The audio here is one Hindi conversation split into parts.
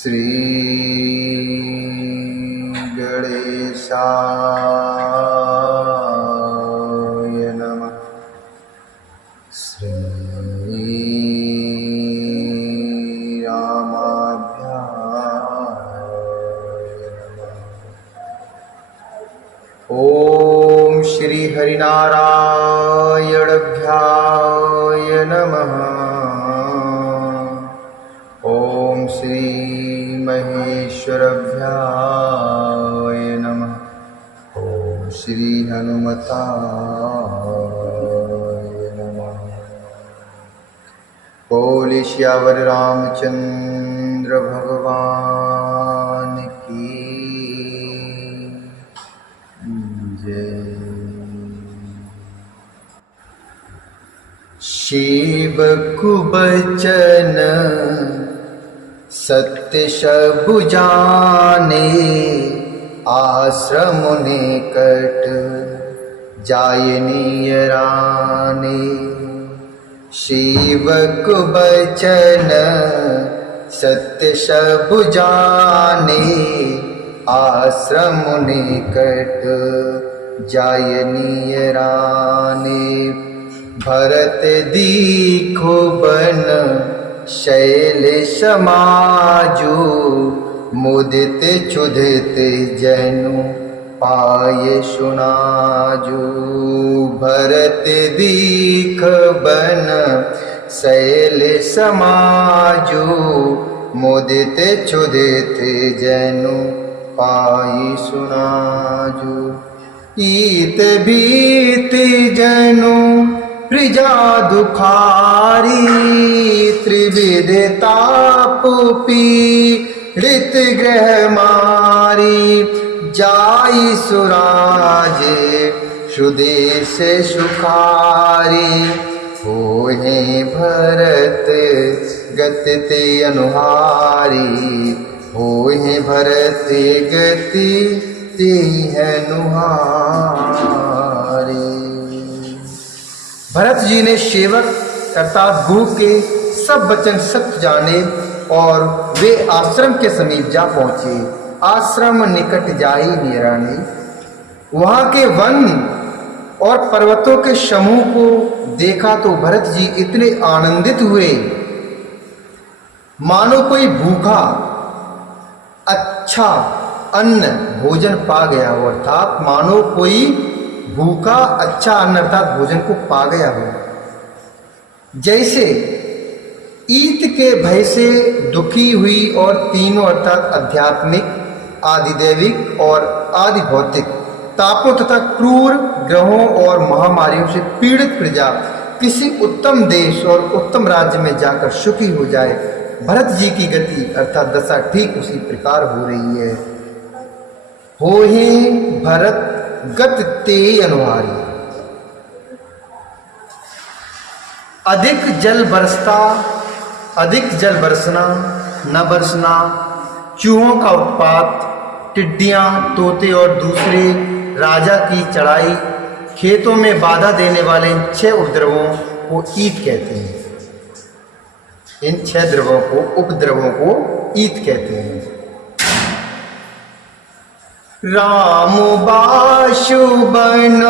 श्री गणेशाय नमः। श्री रामाभ्याय नमः। ओम श्री हरिनारायणाभ्याय नमः। ओम श्री महेश्वराभ्याय नमः। ओम श्री हनुमताय नमः। बोले श्यावर रामचंद्र भगवान की जय। शिव कुबचन सत्य सबु जाने, आश्रम निकट जाय नियराने। शिव कुबचन सत्य सबु जाने, आश्रम निकट जाय नियराने। भरत दीखो बन शैल समाजू, मुदित चुदित जनु पाय सुनाजू। भरत दीख बन शैल समाजू, मुदित चुदित जनु पाय सुनाजू। ईत भीत जनु प्रजा दुखारी, त्रिविध ताप पीड़ित ग्रह मारी। जाई सुराजे सुदेश सुखारी, होए भरत गति ते अनुहारी। होए भरत गति ते अनुहारी। भरत जी ने सेवक अर्थात गुरु के सब वचन सत्य जाने और वे आश्रम के समीप जा पहुंचे। आश्रम निकट जाई नियराने। वहां के वन और पर्वतों के समूह को देखा तो भरत जी इतने आनंदित हुए मानो कोई भूखा अच्छा अन्न भोजन पा गया हो, अर्थात मानो कोई भूखा अच्छा अन्न अर्थात भोजन को पा गया हो। जैसे ईत के भय से दुखी हुई और तीनों अर्थात आध्यात्मिक, आदिदैविक और आदि भौतिक तापों तथा क्रूर ग्रहों और महामारियों से पीड़ित प्रजा किसी उत्तम देश और उत्तम राज्य में जाकर सुखी हो जाए, भरत जी की गति अर्थात दशा ठीक उसी प्रकार हो रही है। हो ही भरत गत ते अनुहारी। अधिक जल बरसना न बरसना, चूहों का उत्पात, टिड्डियां, तोते और दूसरे राजा की चढ़ाई, खेतों में बाधा देने वाले इन 6 उपद्रवों को ईत कहते हैं। इन 6 उपद्रवों को ईत कहते हैं। राम बाशु बन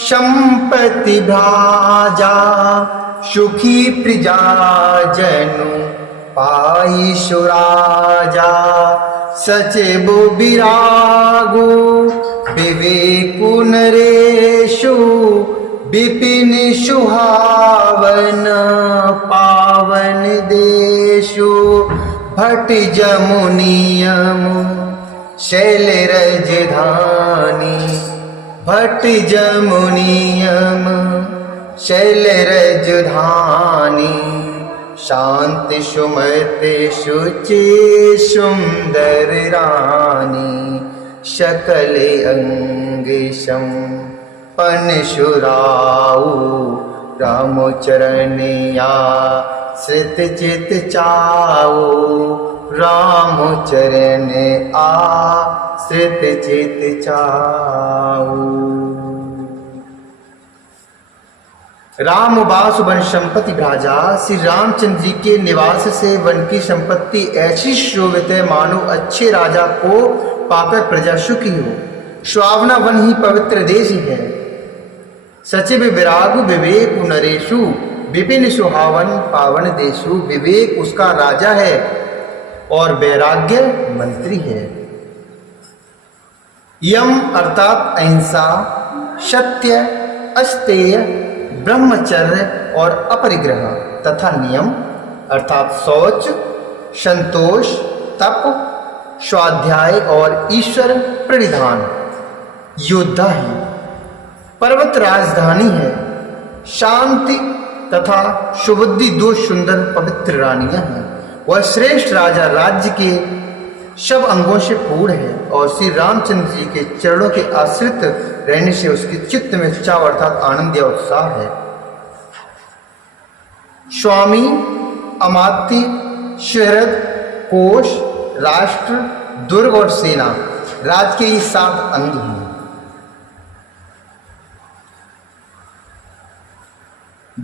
संपत्ति भाजा, सुखी प्रजा जनु पाई सुराजा। सचिबु विरागु विवेकु नरेशु, विपिन सुहावन पावन देशु। भट जमुनियम शैल रजधानी, भट जमुनियम शैल रजधानी। शांति सुमति शुचि सुंदर रानी, सकल अंग संपन्न सुराऊ। राम चरनिया श्रित चित चाओ, राम चरण आश्रित चित चाऊ। राम उबास वन संपत्ति भ्राजा। श्री रामचंद्र जी के निवास से वन की संपत्ति ऐसी शोभित है मानो अच्छे राजा को पाकर प्रजा सुखी हो। सुहावना वन ही पवित्र देश है। सचिव विराग विवेक नरेशु विपिन सुहावन पावन देशु। विवेक उसका राजा है और वैराग्य मंत्री है। यम अर्थात अहिंसा, सत्य, अस्तेय, ब्रह्मचर्य और अपरिग्रह तथा नियम अर्थात शौच, संतोष, तप, स्वाध्याय और ईश्वर प्रणिधान। योद्धा है, पर्वत राजधानी है। शांति तथा सुबुद्धि दो सुंदर पवित्र रानियां हैं। वह श्रेष्ठ राजा राज्य के सब अंगों से पूर्ण है और श्री रामचंद्र जी के चरणों के आश्रित रहने से उसके चित्त में चाव अर्थात आनंद या उत्साह है। स्वामी, अमात्य, शहरद, कोष, राष्ट्र, दुर्ग और सेना राज के ये 7 अंग हैं।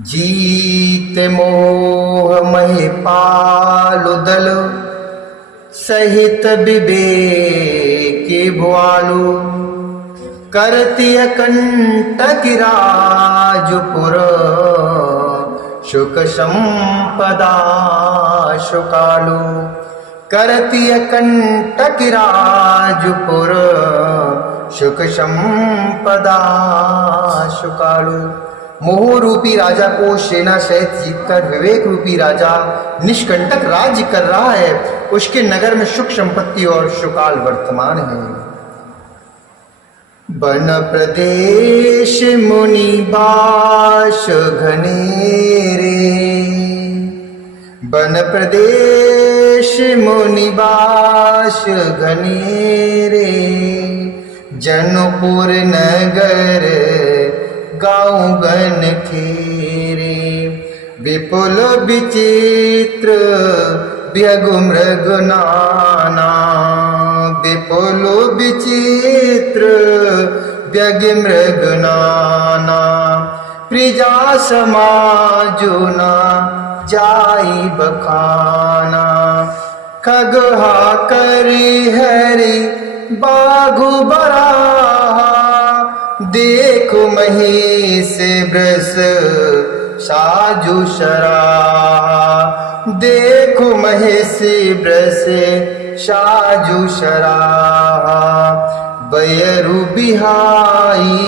जीत मोह महि पालु दल सहित विवेक भुआलु। करती कंटक राजपुर सुख संपदा सुकालु। करती कंटक राजपुर सुख संपदा सुकालु। मोह रूपी राजा को सेना सहित जीतकर विवेक रूपी राजा निष्कंटक राज्य कर रहा है। उसके नगर में सुख संपत्ति और सुकाल वर्तमान है। वन प्रदेश मुनि बास घनेरे। वन प्रदेश मुनि बास घनेरे। जनपुर नगर गाँव गण खेरे। विपुल विचित्र व्यगु मृग नाना। विपुल विचित्र व्यग मृग नाना। प्रजा समाजुना जाई बखाना। खगहा करी हरि बाघु बराहा। देखो महेश वृष साजु शराहा। देखो महेश वृष साजु शराहा। बयरु बिहाई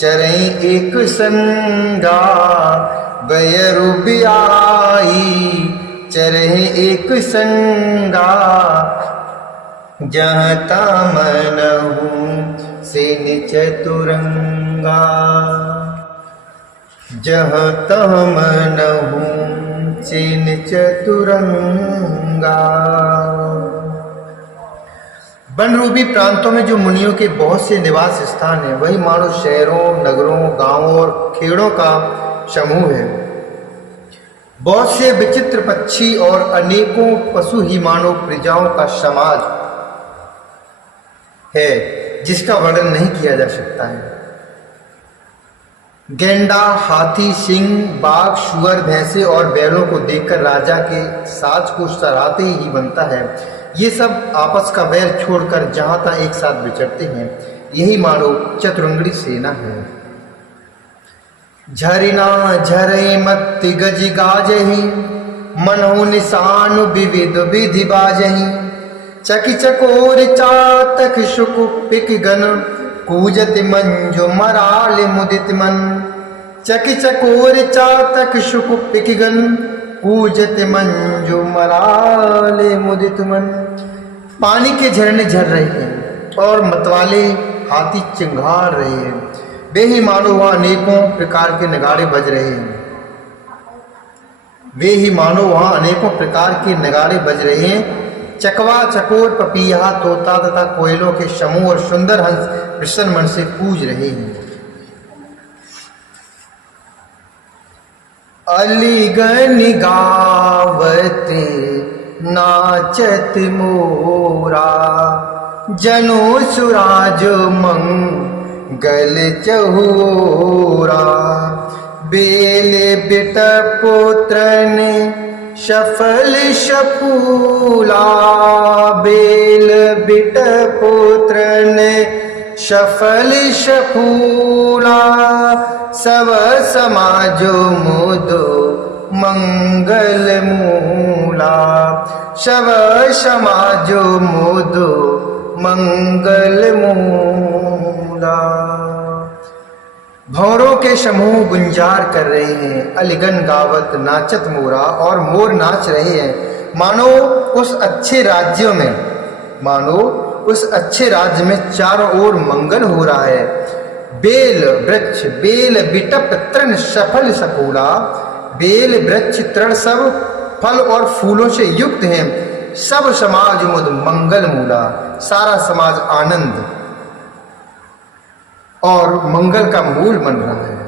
चरै एक संगा। बयरु बिहाई चरै एक संगा। जहाँ तामनहु सेन चतुरंगा। जहाँ तामनहु सेन चतुरंगा। वन रूपी प्रांतों में जो मुनियों के बहुत से निवास स्थान है वही मानो शहरों, नगरों, गांवों और खेड़ों का समूह है। बहुत से विचित्र पक्षी और अनेकों पशु ही मानो प्रजाओं का समाज है जिसका वर्णन नहीं किया जा सकता है। गेंडा, हाथी, सिंह, बाघ, सुअर, भैंसे और बैलों को देखकर राजा के साज को सराहते ही बनता है। ये सब आपस का वैर छोड़कर जहां तक एक साथ विचरते हैं। यही मानो चतुरंगड़ी सेना है। झरिना झरे मत्ति गज गाजहि। मनहु निशान विविध विधि बाजहि। चकी चकोर चातक शुकुपिक गण। कूजत मंजु मराल मुदित मन। चकी चकोर चातक शुकुपिक गण। कूजत मंजु मराल मुदित मन। पानी के झरने झर रहे हैं और मतवाले हाथी चिंगार रहे हैं। वे ही मानो वहां अनेकों प्रकार के नगाड़े बज रहे हैं। वे ही मानो वहां अनेकों प्रकार के नगाड़े बज रहे हैं। चकवा, चकोर, पपीहा, तोता तथा कोयलों के समूह और सुंदर हंस प्रसन्न मन से पूज रहे हैं। अलीगन गावत नाचत मोरा। जनो सुराज मंगल चहोरा। बेल बिट पुत्र ने सफल सफूला, बेल बिट पुत्र ने सफल सफूला, सब समाजो मुदो मंगल मूला, सब समाजो मुदो मंगल मूला। भौरों के समूह गुंजार कर रहे हैं, अलिगन गावत नाचत मोरा, और मोर नाच रहे हैं। मानो उस अच्छे राज्यों में, मानो उस अच्छे राज्य में चारों ओर मंगल हो रहा है। बेल वृक्ष, बेल बिटप तृण सफल सफूला, बेल वृक्ष तृण सब फल और फूलों से युक्त हैं। सब समाज मुद मंगल मूला, सारा समाज आनंद और मंगल का मूल बन रहा है।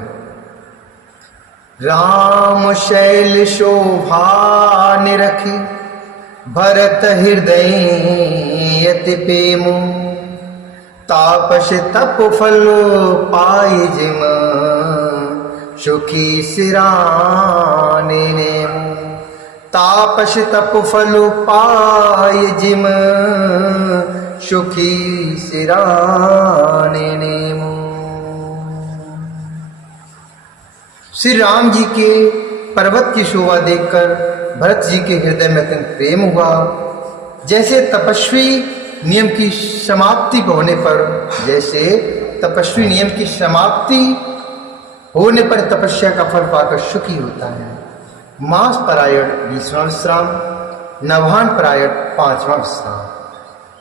राम शैल शोभा निरखी, भरत हृदय यति प्रेम, तापस तप फल पाई जिम, सुखी सिराने नेम, तापस तप फल पाई जिम, सुखी सिराने नेम। श्री राम जी के पर्वत की शोभा देखकर भरत जी के हृदय में अत्यंत प्रेम हुआ। जैसे तपस्वी नियम की समाप्ति होने पर, जैसे तपस्वी नियम की समाप्ति होने पर तपस्या का फल पाकर सुखी होता है। मास परायण 20वां विश्राम, नवान परायण 5वां विश्राम।